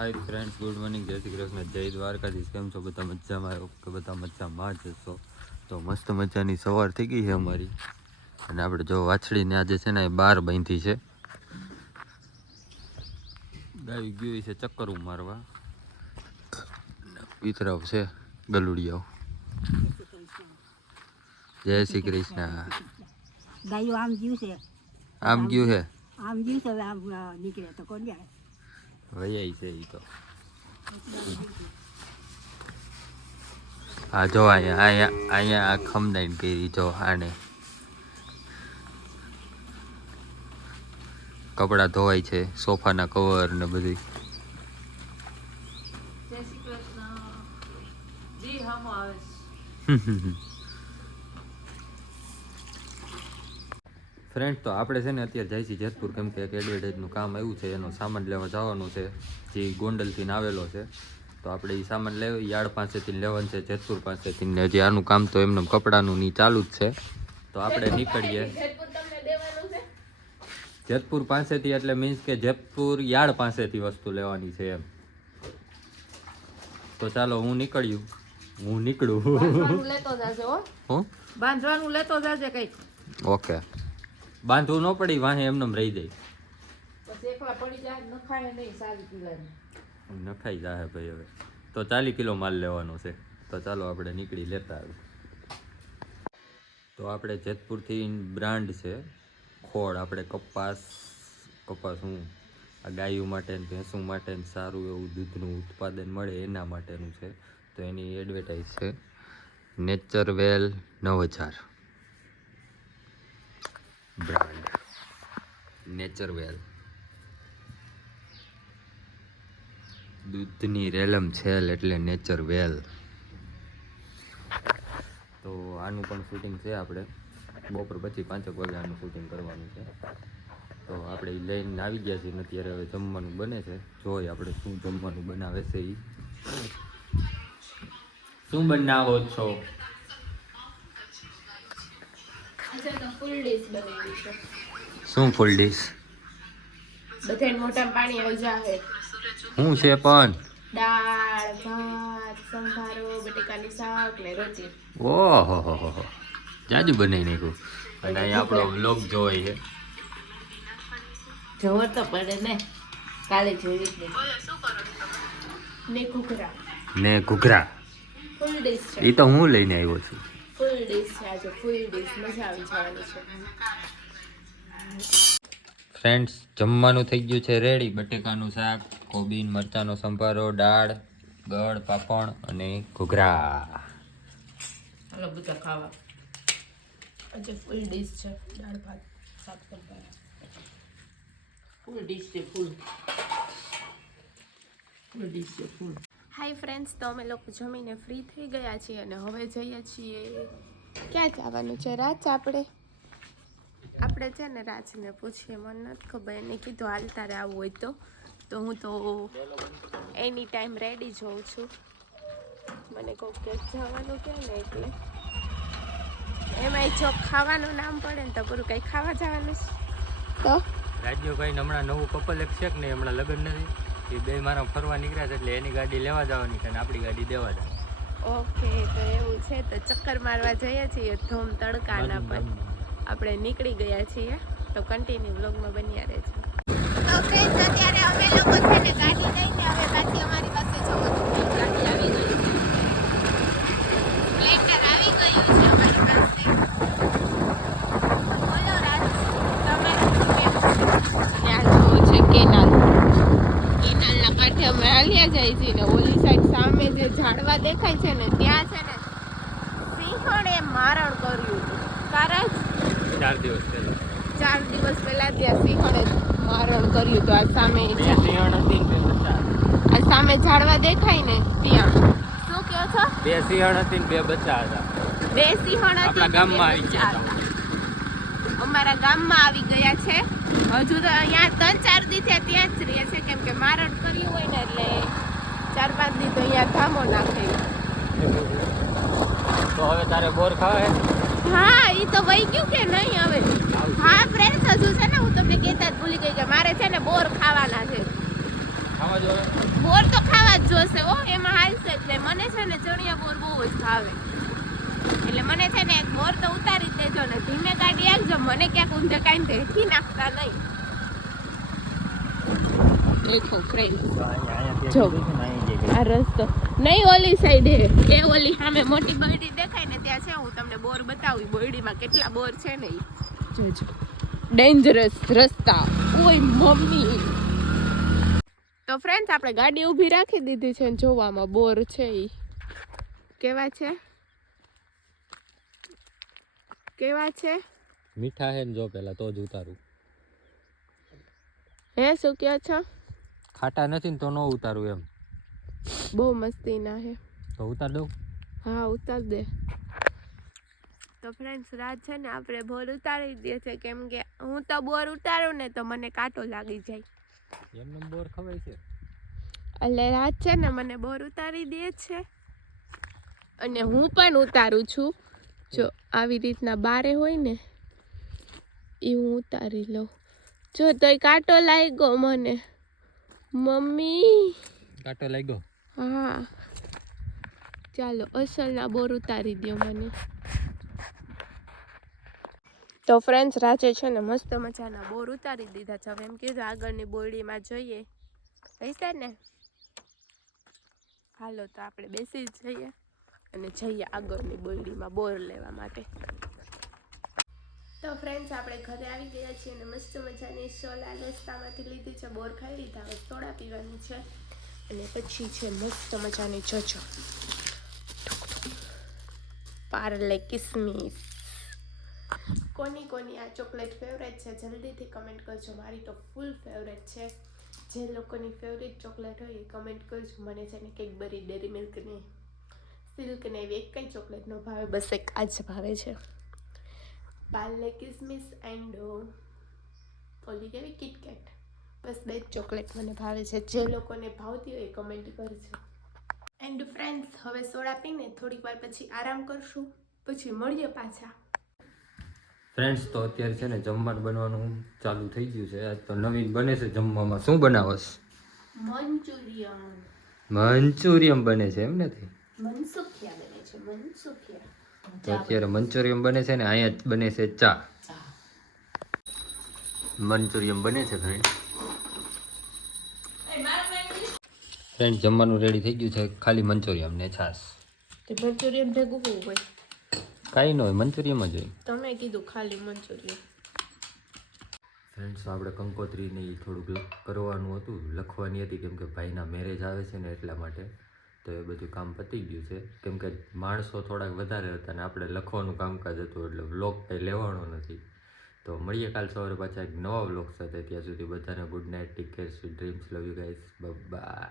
Hi friends, good morning, જય શ્રી કૃષ્ણ, જય દ્વારકાધીશ. કેમ છો બધા? મજામાં? કે બધા મજામાં જ હશો? તો મસ્ત મજાની સવાર થઈ ગઈ છે અમારી. અને આપણે જો વાછડીને આજે છે ને 12 બાંધી છે. ગાયું ગયું છે ચક્કરું મારવા. વિતરાવ છે ગલુડિયાઓ. જય શ્રી કૃષ્ણ. ગાયું આમ જીવ છે, આમ ગયું છે, આમ જીવ છે. હવે આમ નીકળે તો કોણ જાય? વૈયાઈ છે એ તો. હા જો અહીંયા આ ખમદાઈન કરી જો આને. કપડાં ધોવાય છે, સોફાના કવર ને બધી. જય શ્રી કૃષ્ણ. જી હમ આવે ફ્રેન્ડ, તો આપણે છે ને અત્યારે જાય છે જેતપુર, કેમ કે એક એડવર્ટાઇઝનું કામ આવ્યું છે, એનો સામાન લેવા જવાનું છે, જે ગોંડલથી આવેલો છે. તો આપણે એ સામાન લેવા યાર્ડ પાસેથી લેવાનું છે, જેતપુર પાસેથી. ને હજી આનું કામ તો એમનું કપડાનું ની ચાલુ જ છે. તો આપણે નીકળીએ જેતપુર પાસેથી, એટલે મીન્સ કે જેતપુર યાર્ડ પાસેથી વસ્તુ લેવાની છે એમ. તો ચાલો હું નીકળું. બાંધવાનું લેતો જાજે હો. હું બાંધવાનું લેતો જાજે કઈક. ઓકે. બાંધવું ન પડી, વાહે એમનેમ રહી જાય. પછી એકલા પડી જાય નખાય નહીં સારી પીવાની. નખાઈ જાય ભાઈ. હવે તો 40 કિલો માલ લેવાનો છે. તો ચાલો આપણે નીકળી લેતા આવે. તો આપણે જેતપુરથી બ્રાન્ડ છે ખોળ. આપણે કપાસ હું આ ગાયો માટે ને ભેંસો માટે સારું એવું દૂધનું ઉત્પાદન મળે એના માટેનું છે. તો એની એડવર્ટાઈઝ છે. નેચરવેલ 9000 બ્રાન્ડ. નેચરવેલ દૂધની રેલમ છેલ એટલે નેચરવેલ. તો આનું પણ શૂટિંગ છે. આપણે બપોર પછી 5 વાગે આનું શૂટિંગ કરવાનું છે. તો આપણે લઈને આવી ગયા છીએ. અત્યારે હવે જમવાનું બને છે. જોઈએ આપણે શું જમવાનું બનાવે છે. શું બનાવો છો? શું ફૂલ ડીશ? બધાય મોઢામાં પાણી આવી જાય. શું છે પણ? દાળ, ભાત, સંભારો, બટેકાનું શાક ને રોટલી. ઓહો, જાજુ બનાવી નાખ્યું. અને અહીંયા આપણો વ્લોગ જોવાય છે. જોવો તો પડે ને, કાલે જોઈ જ નહીં. ને ઘૂઘરા ફૂલ ડીશ છે. એ તો હું લઈને આવ્યો છું. ફૂલ ડીશ છે આજે, ફૂલ ડીશ. મજા આવી જવાની છે. ફ્રેન્ડ્સ, જમવાનું થઈ ગયું છે રેડી. બટેકાનું શાક, કોબીન મરચાંનો સંભારો, દાળ, ગળ, પાપડ અને ઘૂઘરા. હાલો બધા ખાવા. આજે ફૂલ ડીશ છે. દાળ ભાત શાક સંભારા. ફૂલ ડીશ છે. ફૂલ ડીશ છે. ફૂલ. હાય ફ્રેન્ડ્સ, તો અમે લોકો જમીને ફ્રી થઈ ગયા છીએ અને હવે જઈએ છીએ. ક્યાં જવાનું છે રાજ? આપણે છે ને રાજને પૂછીએ. મને નથી ખબર. એને કીધું હાલ તારે આવવું હોય તો હું તો એની ટાઈમ રેડી જોઉં છું. મને કહું કે જવાનું કે ને, એટલે એમાંય જો ખાવાનું નામ પડે ને તો પૂરું કંઈ ખાવા જવાનું છે. તો રાજ્યભાઈ હમણાં નવું કપલ એક છે કે નહીં, હમણાં લગ્ન નથી, એ બે મારા ફરવા નીકળ્યા છે. એટલે એની ગાડી લેવા જવાની છે અને આપણી ગાડી દેવા જવાની. ઓકે, તો એવું છે. તો ચક્કર મારવા જઈએ છીએ ધૂમ તડકાના પર. આપણે નીકળી ગયા છીએ. તો કન્ટિન્યુ વ્લોગમાં બન્યા રહેજો. તો ફ્રેન્ડ્સ, અત્યારે અમે લોકો છે ને ગાડી લઈને હવે પાછી અમારી પાસે જવું હતું. ગાડી આવી ગઈ છે. સ્પ્લેન્ડર આવી ગયું છે અમારી પાસે. બોલો રાજ, તમે શું કહેવું? અને આ જોવું છે કેનાલના કાંઠે અમે હાલ્યા જાય છીએ ને ઓલી સાઈડ સામે જે ઝાડવા દેખાય છે ને ત્યાં છે ને સિંહણે મારણ કર્યું હતું. કારણ 4 દિવસ પહેલા. 4 દિવસ પહેલા ત્યાં સિંહણે મારણ કર્યું હતું. આ સામે આ સામે ઝાડવા દેખાય ને ત્યાં. શું કહો છો? 2 સિંહણ હતી ને 2 બચ્ચા હતા. 2 સિંહણ આપણા ગામમાં આવી ગયા. અમારા ગામમાં આવી ગયા છે. હજુ તો અહીંયા 3-4 દી ત્યાં જ રહે છે, કેમ કે મારણ કર્યું હોય ને એટલે 4-5 દી તો અહીંયા ધામો નાખે. તો હવે તારે બોર ખાવા? હા, ઈ તો વહી ગયું કે નહીં હવે? હા ફ્રેન્ડ્સ, હજુ છે ને હું તમને કહેતા જ ભૂલી ગઈ કે મારે છે ને બોર ખાવાના છે. ખાવા જો. બોર એવા જ જોશે હો, એમાં હાલશે જ નહીં. મને છે ને ચણિયા બોર બહુ જ ભાવે, એટલે મને છે ને એક બોર તો ઉતારી જ દેજો ને. ધીમે ગાડી આવજો, મને ક્યાંક ઊંધે કાંઈ ભેઠી નાખતા નહીં. દેખો ફ્રેન્ડ, જો આ રસ્તો નહીં, ઓલી સાઈડે એ ઓલી સામે મોટી બરડી દેખાય ને ત્યાં છે. હું તમને બોર બતાવું, બરડીમાં કેટલા બોર છે ને ઈ જોજો. ડેન્જરસ રસ્તા, ઓય મમ્મી. તો ફ્રેન્ડ્સ, આપણે ગાડી ઊભી રાખી દીધી છે ને જોવામાં બોર છે ઈ કેવા છે, કેવા છે. મીઠા હે ને જો પેલા તો જ ઉતારું. હે શું કહો છો? ખાટા નથી ને તો ન ઉતારું એમ. બહુ મસ્તી ના હે. તો ઉતાર દઉં. હા ઉતાર દે. તો ફ્રેન્ડ્સ, રાત છે ને આપણે બોર ઉતારી દે છે, કેમ કે હું તો બોર ઉતારું ને તો મને કાંટો લાગી જાય. એમને બોર ખવાય છે એટલે રાત છે ને મને બોર ઉતારી દે છે અને હું પણ ઉતારું છું. જો આવી રીતના બારે હોય ને એ હું ઉતારી લઉં. જો તોય કાંટો લાગ્યો મને મમ્મી. કાંટો લાગ્યો. હા ચાલો અસલના બોર ઉતારી દો મને. તો ફ્રેન્ડ્સ, રાજે છે ને મસ્ત મજાના બોર ઉતારી દીધા છે. હવે એમ કીધું આગળની બોરડીમાં જોઈએ, પૈસા ને હાલો તો આપણે બેસી જ જઈએ અને જઈએ આગળની બોરડીમાં બોર લેવા માટે. તો ફ્રેન્ડ્સ, આપણે ઘરે આવી ગયા છીએ અને મસ્ત મજાની સોલા રસ્તામાંથી લીધી છે, બોર ખાઈ લીધા. હવે સોડા પીવાની છે અને પછી છે મસ્ત મજાની જોજો પાર્લે કિસમિસ. કોની કોની આ ચોકલેટ ફેવરેટ છે જલ્દીથી કમેન્ટ કરજો. મારી તો ફૂલ ફેવરેટ છે. જે લોકોની ફેવરેટ ચોકલેટ હોય એ કમેન્ટ કરજો. મને છે ને કેડબરી, ડેરી મિલ્ક ને સિલ્ક ને એવી એક કઈ ચોકલેટ નો ભાવે, બસ એક આ જ ભાવે છે. પાર્લે કિસમિસ એન્ડ ઓલી કેવી કિટકેટ, બસ બે જ ચોકલેટ મને ભાવે છે. જે લોકોને ભાવતી હોય એ કમેન્ટ કરજો. એન્ડ ફ્રેન્ડ્સ, હવે સોડા પીને થોડીક વાર પછી આરામ કરશું, પછી મળીએ પાછા. ફ્રેન્ડ્સ, તો અત્યારે છે ને જમવાનું બનવાનું ચાલુ થઈ ગયું છે. આજ તો નવીન બને છે જમવામાં. શું બનાવસ? મંચુરિયન. મંચુરિયમ બને છે એમ નથી? મનસુખિયા બને છે, મનસુખિયા. તો અત્યારે મંચુરિયમ બને છે ને અહીંયા જ બને છે ચા. મંચુરિયમ બને છે ફ્રેન્ડ, જમવાનું રેડી થઈ ગયું છે. ખાલી મંચુરિયમ ને છાશ. તે મંચુરિયન ભેગું શું હોય? કાંઈ ન હોય, મંચુરિયમ જ હોય. તમે કીધું ખાલી મંચુરિયન. ફ્રેન્ડ્સ, આપણે કંકોત્રીને એ થોડુંક કરવાનું હતું, લખવાની હતી, કેમ કે ભાઈના મેરેજ આવે છે ને એટલા માટે. તો એ બધું કામ પતી ગયું છે, કેમ કે માણસો થોડાક વધારે હતા ને આપણે લખવાનું કામકાજ હતું, એટલે વ્લોગ કંઈ લેવાનો નથી. તો મળીએ કાલ સવારે પાછા એક નવા વ્લોગ સાથે. ત્યાં સુધી બધાને good night, take care, sweet dreams, love you guys, by.